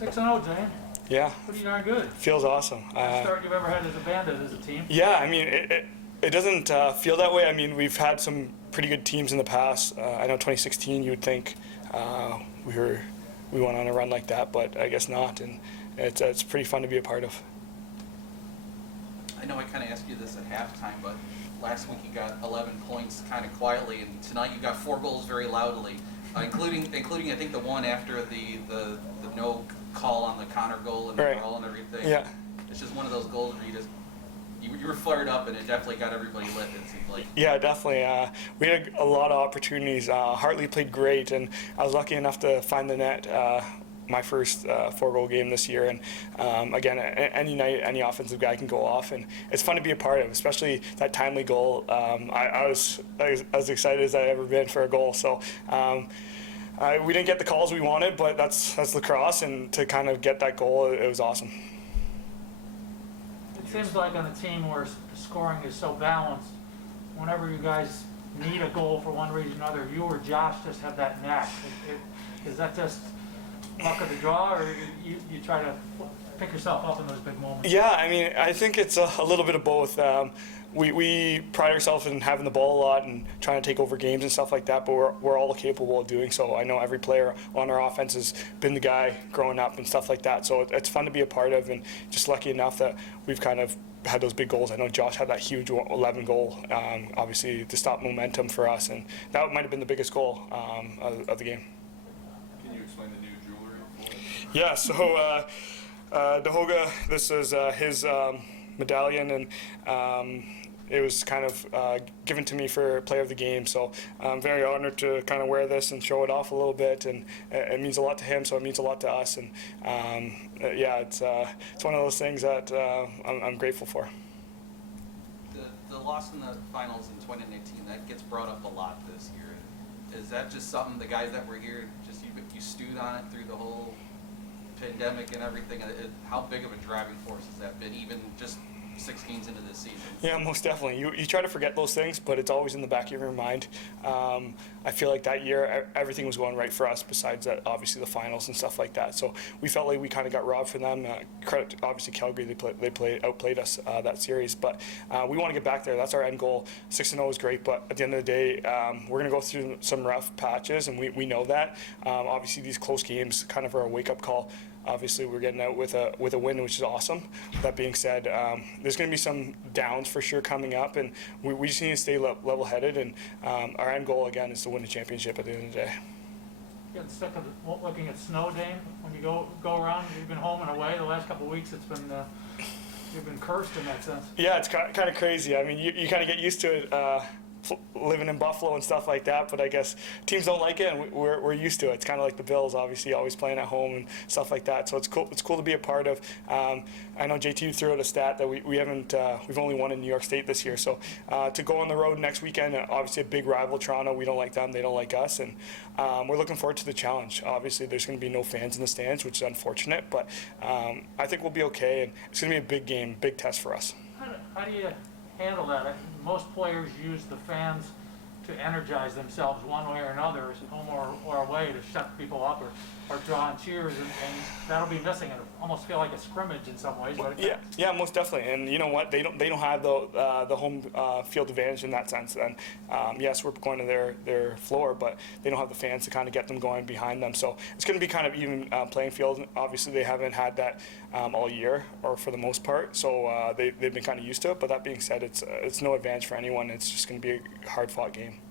6-0, Dhane. Yeah. Pretty darn good. Feels awesome. Best start you've ever had as a Bandit as a team. Yeah, I mean, it doesn't feel that way. I mean, we've had some pretty good teams in the past. I know 2016, you would think we went on a run like that, but I guess not, and it's pretty fun to be a part of. I know I kind of asked you this at halftime, but last week you got 11 points kind of quietly, and tonight you got 4 goals very loudly, including I think the one after the no call on the Connor goal and the Right. goal and everything. Yeah. It's just one of those goals where you were fired up, and it definitely got everybody lit, it seemed like. Yeah, definitely. We had a lot of opportunities. Hartley played great, and I was lucky enough to find the net my first 4-goal game this year. And again, any night, any offensive guy can go off, and it's fun to be a part of, especially that timely goal. I was as excited as I've ever been for a goal. So we didn't get the calls we wanted, but that's lacrosse, and to kind of get that goal, it was awesome. It seems like on a team where scoring is so balanced, whenever you guys need a goal for one reason or another, you or Josh just have that knack. Is that just luck of the draw, or you try to pick yourself up in those big moments? Yeah, I mean, I think it's a little bit of both. We pride ourselves in having the ball a lot and trying to take over games and stuff like that, but we're all capable of doing so. I know every player on our offense has been the guy growing up and stuff like that, so it's fun to be a part of, and just lucky enough that we've kind of had those big goals. I know Josh had that huge 11 goal, obviously to stop momentum for us, and that might have been the biggest goal of the game. Can you explain the new jewelry for us? Yeah, so Dahoga, this is his medallion, and it was kind of given to me for player of the game, so I'm very honored to kind of wear this and show it off a little bit, and it means a lot to him, so it means a lot to us, and yeah, it's one of those things that I'm grateful for. The loss in the finals in 2019, that gets brought up a lot this year. Is that just something the guys that were here, just you stewed on it through the whole pandemic and everything? How big of a driving force has that been, even just 6 games into this season? Yeah, most definitely. You try to forget those things, but it's always in the back of your mind. I feel like that year everything was going right for us, besides that, obviously the finals and stuff like that. So we felt like we kind of got robbed from them. Credit to, obviously, Calgary, they outplayed us that series, but we want to get back there. That's our end goal. 6-0 is great, but at the end of the day, we're going to go through some rough patches, and we know that. Obviously, these close games kind of are a wake-up call. Obviously, we're getting out with a win, which is awesome. That being said, there's going to be some downs for sure coming up, and we just need to stay level-headed. And our end goal again is to win the championship at the end of the day. Getting sick of looking at snow, Dhane, when you go around. You've been home and away the last couple of weeks. It's been you've been cursed in that sense. Yeah, it's kind of crazy. I mean, you kind of get used to it. Living in Buffalo and stuff like that, but I guess teams don't like it, and we're used to it. It's kind of like the Bills, obviously, always playing at home and stuff like that. So it's cool. It's cool to be a part of. I know JT threw out a stat that we've only won in New York State this year. So to go on the road next weekend, obviously a big rival, Toronto. We don't like them, they don't like us, and we're looking forward to the challenge. Obviously, there's going to be no fans in the stands, which is unfortunate, but I think we'll be okay, and it's going to be a big game, big test for us. How do you handle that? Most players use the fans to energize themselves one way or another, home or away, to shut people up or draw on cheers, and that'll be missing. It'll almost feel like a scrimmage in some ways. But yeah, most definitely. And you know what? They don't have the home field advantage in that sense. And yes, we're going to their floor, but they don't have the fans to kind of get them going behind them. So it's going to be kind of even playing field. Obviously, they haven't had that all year, or for the most part. So they've been kind of used to it. But that being said, it's no advantage for anyone. It's just going to be a hard-fought game.